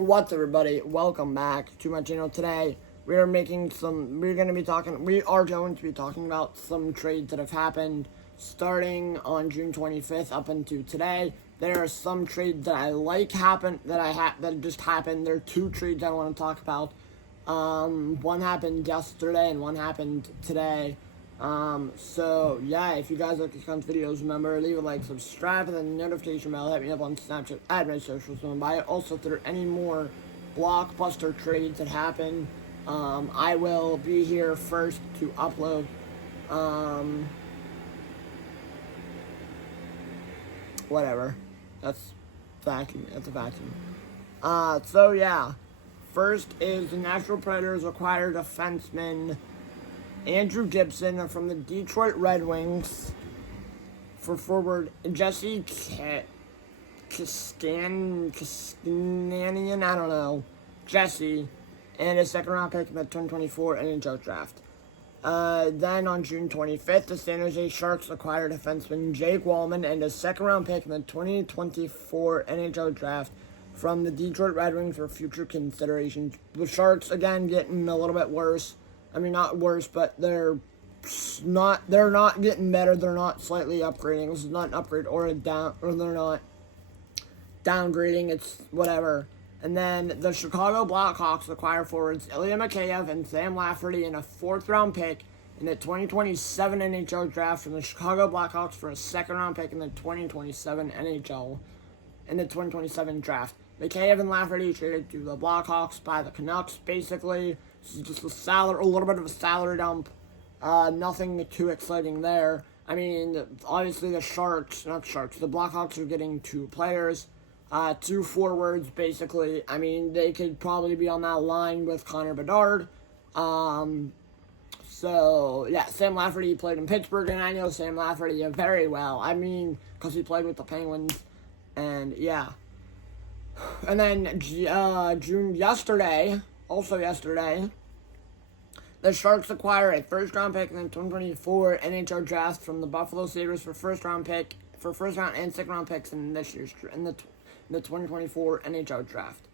What's up, everybody? Welcome back to my channel. Today we are going to be talking about some trades that have happened starting on June 25th up into today. There are some trades that I like that just happened. There are two trades I want to talk about. One happened yesterday and one happened today. So yeah, if you guys like these kinds of videos, remember, leave a like, subscribe, and then the notification bell. Hit me up on Snapchat, at my socials, and by. Also, if there are any more blockbuster trades that happen, I will be here first to upload. Whatever. That's vacuum. That's a vacuum. So yeah. First is the Nashville Predators acquired defenseman Andrew Gibson from the Detroit Red Wings for forward Jesse Kastanian, I don't know, Jesse, and a second-round pick in the 2024 NHL draft. Then on June 25th, the San Jose Sharks acquired defenseman Jake Wallman and a second-round pick in the 2024 NHL draft from the Detroit Red Wings for future considerations. The Sharks, again, getting a little bit worse. I mean, not worse, but they're not getting better. They're not slightly upgrading. This is not an upgrade or a down, or they're not downgrading. It's whatever. And then the Chicago Blackhawks acquire forwards Ilya Mikheyev and Sam Lafferty and a fourth-round pick in the 2027 NHL draft from the Chicago Blackhawks for a second-round pick in the 2027 draft. Mikheyev and Lafferty traded to the Blackhawks by the Canucks, basically. This is just a little bit of a salary dump. Nothing too exciting there. I mean, obviously the Blackhawks are getting two players, two forwards, basically. I mean, they could probably be on that line with Connor Bedard. So, yeah, Sam Lafferty played in Pittsburgh, and I know Sam Lafferty very well. I mean, because he played with the Penguins, and yeah. And then, yesterday, the Sharks acquire a first-round pick in the 2024 NHL draft from the Buffalo Sabres for first-round and second-round picks in the 2024 NHL draft.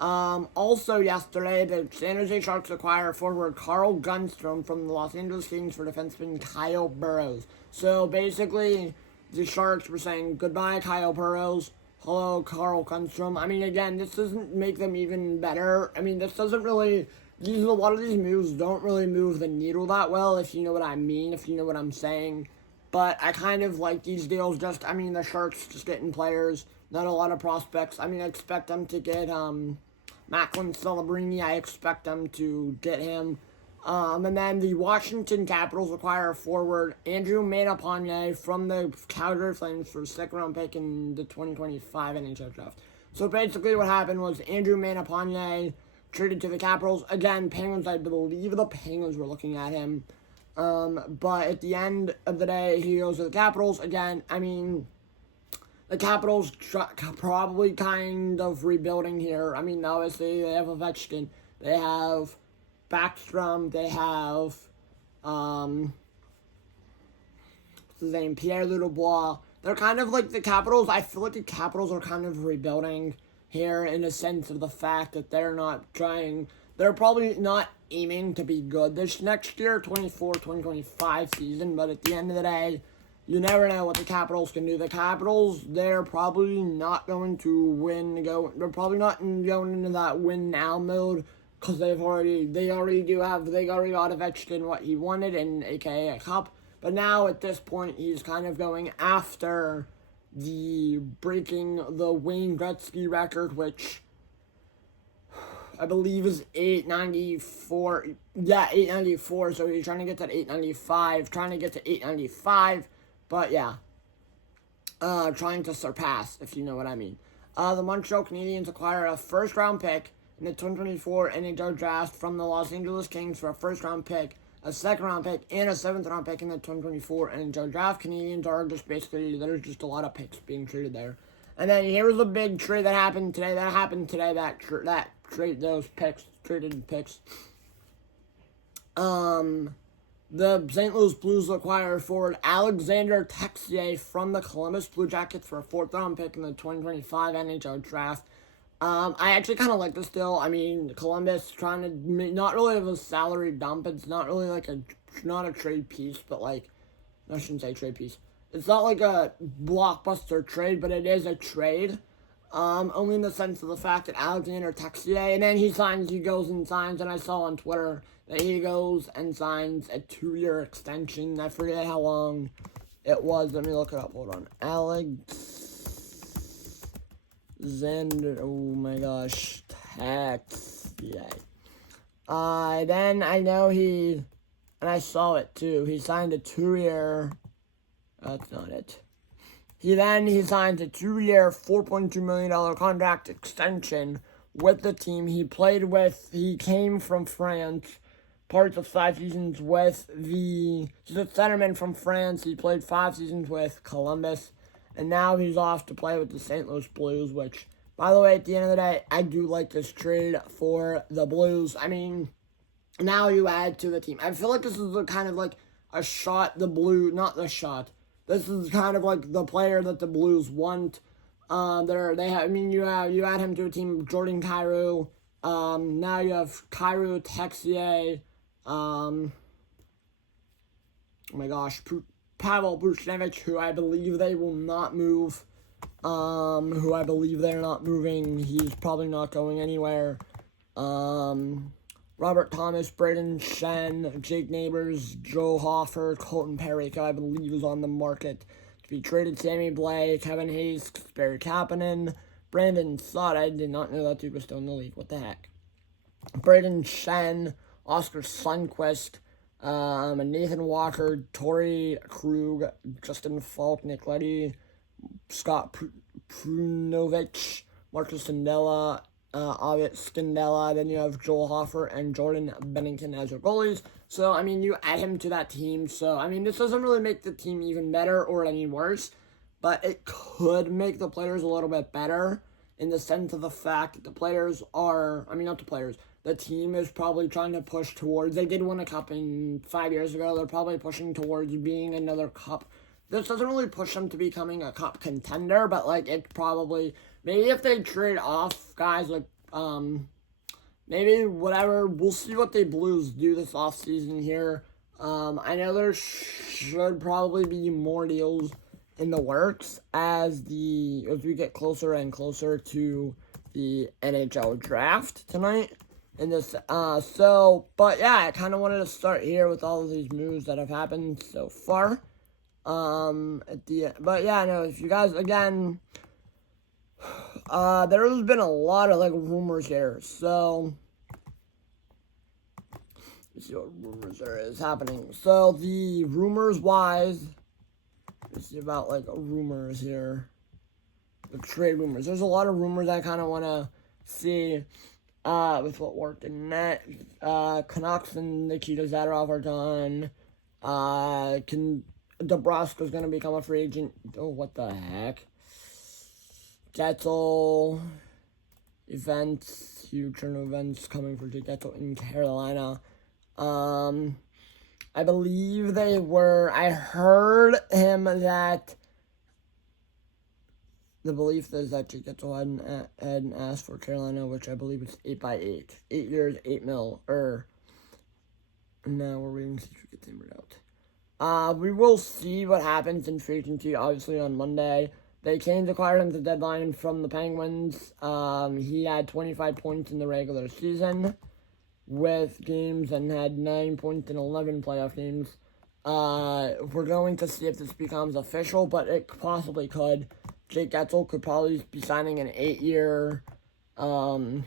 Also yesterday, the San Jose Sharks acquire forward Carl Gunstrom from the Los Angeles Kings for defenseman Kyle Burroughs. So basically, the Sharks were saying goodbye, Kyle Burroughs. Hello, Carl Gunstrom. I mean, again, this doesn't make them even better. I mean, this doesn't really. A lot of these moves don't really move the needle that well, if you know what I mean, if you know what I'm saying. But I kind of like these deals. The Sharks just getting players, not a lot of prospects. I mean, I expect them to get Macklin Celebrini. I expect them to get him. And then the Washington Capitals acquire forward Andrew Manapane from the Calgary Flames for a second-round pick in the 2025 NHL draft. So basically what happened was Andrew Manapane traded to the Capitals. Again, Penguins, I believe the Penguins were looking at him. But at the end of the day, he goes to the Capitals. Again, I mean, the Capitals probably kind of rebuilding here. I mean, obviously, they have Ovechkin. They have Backstrom, they have, what's his name, Pierre-Luc Dubois. They're kind of like the Capitals. I feel like the Capitals are kind of rebuilding here in a sense of the fact that they're probably not aiming to be good this next year, 2024-2025 season, but at the end of the day, you never know what the Capitals can do. The Capitals, they're probably not going to they're probably not going into that win now mode, because they already got Ovechkin what he wanted, and aka a cup. But now at this point, he's kind of going after breaking the Wayne Gretzky record, which I believe is 894. Yeah, 894. So he's trying to get to 895. But yeah, trying to surpass, if you know what I mean. The Montreal Canadiens acquire a first-round pick in the 2024 NHL draft from the Los Angeles Kings for a first-round pick, a second-round pick, and a seventh-round pick in the 2024 NHL draft. Canadians are just basically, there's just a lot of picks being traded there. And then here's a big trade that happened today. Traded picks. The St. Louis Blues acquire forward Alexander Texier from the Columbus Blue Jackets for a fourth-round pick in the 2025 NHL draft. I actually kind of like this deal. I mean, Columbus trying to not really have a salary dump. It's not really like not a trade piece, but like, I shouldn't say trade piece. It's not like a blockbuster trade, but it is a trade. Only in the sense of the fact that Alexander Texier, and then he goes and signs, and I saw on Twitter that he goes and signs a 2-year extension. I forget how long it was. Let me look it up. Hold on. Alexander, oh my gosh, Texier. Then I know and I saw it too, he signed a 2-year, that's not it. He signs a 2-year, $4.2 million contract extension with the team he played with. He came from France, parts of 5 seasons with he's a centerman from France. He played 5 seasons with Columbus, and now he's off to play with the St. Louis Blues, which, by the way, at the end of the day, I do like this trade for the Blues. I mean, now you add to the team. I feel like this is kind of like a shot This is kind of like the player that the Blues want. You add him to a team of Jordan Kyrou. Now you have Kyrou, Texier. Oh my gosh, Pavel Buchnevich, who I believe they will not move. Who I believe they're not moving. He's probably not going anywhere. Robert Thomas, Braden Shen, Jake Neighbors, Joe Hoffer, Colton Perry, who I believe is on the market to be traded. Sammy Blais, Kevin Hayes, Barry Kapanen, Brandon Sott. I did not know that dude was still in the league. What the heck? Braden Shen, Oscar Sundquist, Nathan Walker, Torrey Krug, Justin Falk, Nick Leddy, Scott Prunovich, Marcus Scandella, Abbott Scandella. Then you have Joel Hoffer and Jordan Bennington as your goalies. So, I mean, you add him to that team. So, I mean, this doesn't really make the team even better or any worse, but it could make the players a little bit better in the sense of the fact that the team is probably trying to push towards, they did win a cup 5 years ago. They're probably pushing towards being another cup. This doesn't really push them to becoming a cup contender, but, like, it probably, maybe if they trade off guys like, maybe whatever, we'll see what the Blues do this offseason here. I know there should probably be more deals in the works as we get closer and closer to the NHL draft tonight. But yeah, I kind of wanted to start here with all of these moves that have happened so far. If you guys, again, there's been a lot of, like, rumors here, so let's see what rumors there is happening. So, the rumors-wise, let's see about, like, rumors here, the trade rumors. There's a lot of rumors I kind of want to see, with what worked in net. Canucks and Nikita Zadorov are done. Nebraska's going to become a free agent. Oh, what the heck? Getzel. Huge turn of events coming for Jake Getzel in Carolina. I believe I heard him that the belief is that Jake Getzel hadn't asked for Carolina, which I believe is 8x8. 8 years, $8 million. Now we're waiting to see if we get hammered out. We will see what happens in free agency, obviously, on Monday. They Canes acquired him at the deadline from the Penguins. He had 25 points in the regular season with games and had 9 points in 11 playoff games. We're going to see if this becomes official, but it possibly could. Jake Getzel could probably be signing an 8-year deal.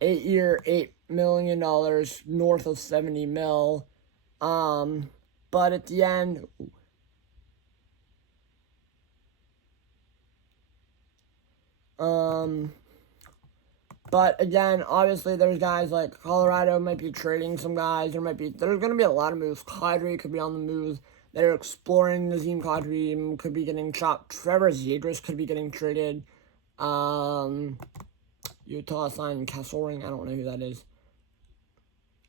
8-year, $8 million, north of $70 million. But at the end, but again, obviously there's guys like Colorado might be trading some guys. There's going to be a lot of moves. Kadri could be on the moves. They're exploring Nazem Kadri, could be getting chopped. Trevor Zegras could be getting traded. Utah signed Kesselring. I don't know who that is.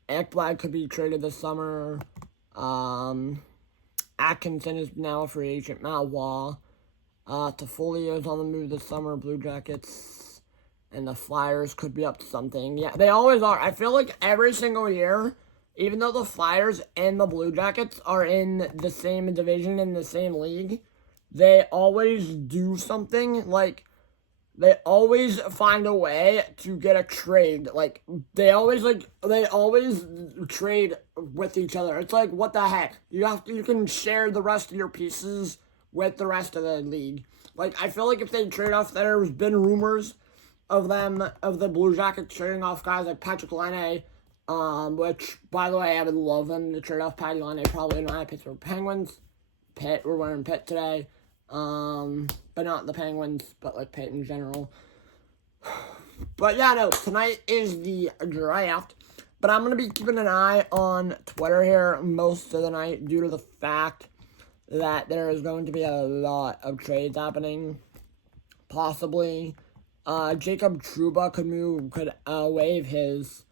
Ekblad could be traded this summer. Atkinson is now a free agent. Matt Waugh. Toffoli is on the move this summer. Blue Jackets and the Flyers could be up to something. Yeah, they always are. I feel like every single year, even though the Flyers and the Blue Jackets are in the same division, in the same league, they always do something. Like, they always find a way to get a trade. Like, they always trade with each other. It's like, what the heck? You can share the rest of your pieces with the rest of the league. Like, I feel like if they trade off, there's been rumors of the Blue Jackets trading off guys like Patrick Laine, which, by the way, I would love them to trade off Patty Laine, probably not Pittsburgh Penguins. Pitt, we're wearing Pitt today. But not the Penguins, but like Pitt in general. But yeah, no, tonight is the draft. But I'm going to be keeping an eye on Twitter here most of the night due to the fact that there is going to be a lot of trades happening. Possibly. Jacob Trouba could waive his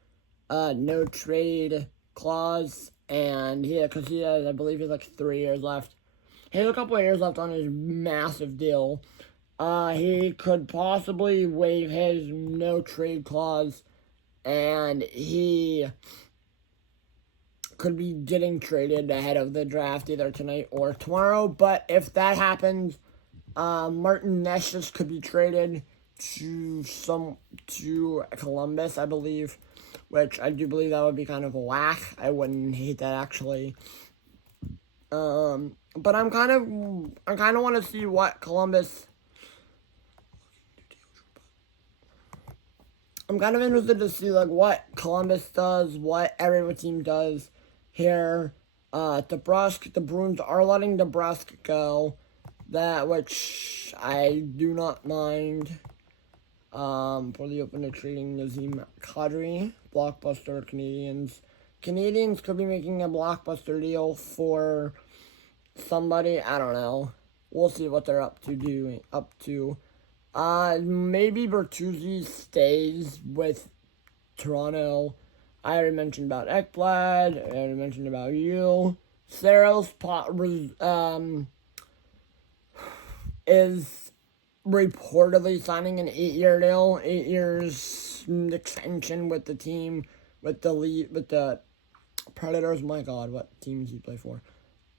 no trade clause, and because he has, I believe, he has like 3 years left. He has a couple of years left on his massive deal. He could possibly waive his no trade clause, and he could be getting traded ahead of the draft either tonight or tomorrow. But if that happens, Martin Necas could be traded to Columbus, I believe, which I do believe that would be kind of a whack. I wouldn't hate that, actually. But I kind of want to see what Columbus. I'm kind of interested to see like what Columbus does, what every other team does here. The Bruins are letting DeBrusque go, which I do not mind. For the open to trading Nazem Kadri, blockbuster Canadians. Canadians could be making a blockbuster deal for somebody. I don't know. We'll see what they're up to. Maybe Bertuzzi stays with Toronto. I already mentioned about Ekblad. I already mentioned about you. Saros is reportedly signing an 8-year deal, 8 years extension with the team, with the Predators. My God, what teams he play for?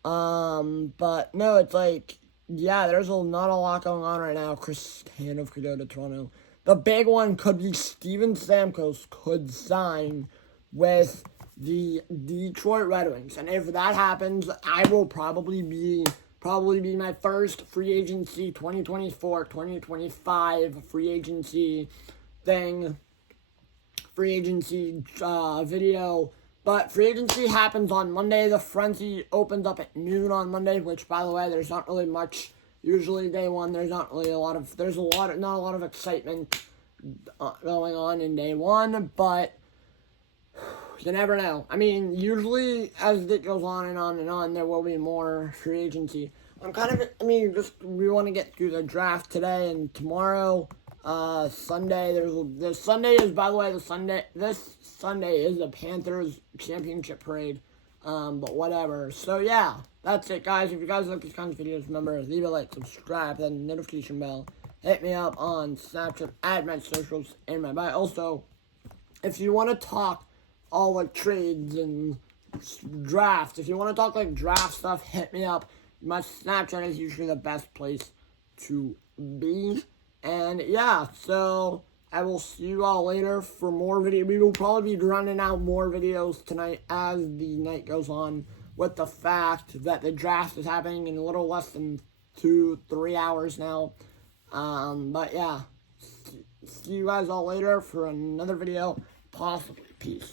But no, it's like, yeah, there's not a lot going on right now. Chris Tanev could go to Toronto. The big one could be Steven Stamkos could sign with the Detroit Red Wings, and if that happens, I will probably be my first free agency 2024-2025 free agency video. But free agency happens on Monday. The frenzy opens up at noon on Monday, which, by the way, there's not really much. Usually day one, there's not a lot of excitement going on in day one, but you never know. I mean, usually as it goes on and on and on, there will be more free agency. We want to get through the draft today and tomorrow. Sunday. This Sunday is the Panthers championship parade. But whatever. So yeah, that's it, guys. If you guys like these kinds of videos, remember, leave a like, subscribe, hit the notification bell. Hit me up on Snapchat, @MySocials, and my bio. Also, if you want to talk all like trades and drafts, if you want to talk like draft stuff, hit me up. My Snapchat is usually the best place to be. And yeah, so I will see you all later for more video. We will probably be running out more videos tonight as the night goes on, with the fact that the draft is happening in a little less than 2-3 hours now. But yeah, see you guys all later for another video, possibly. Peace.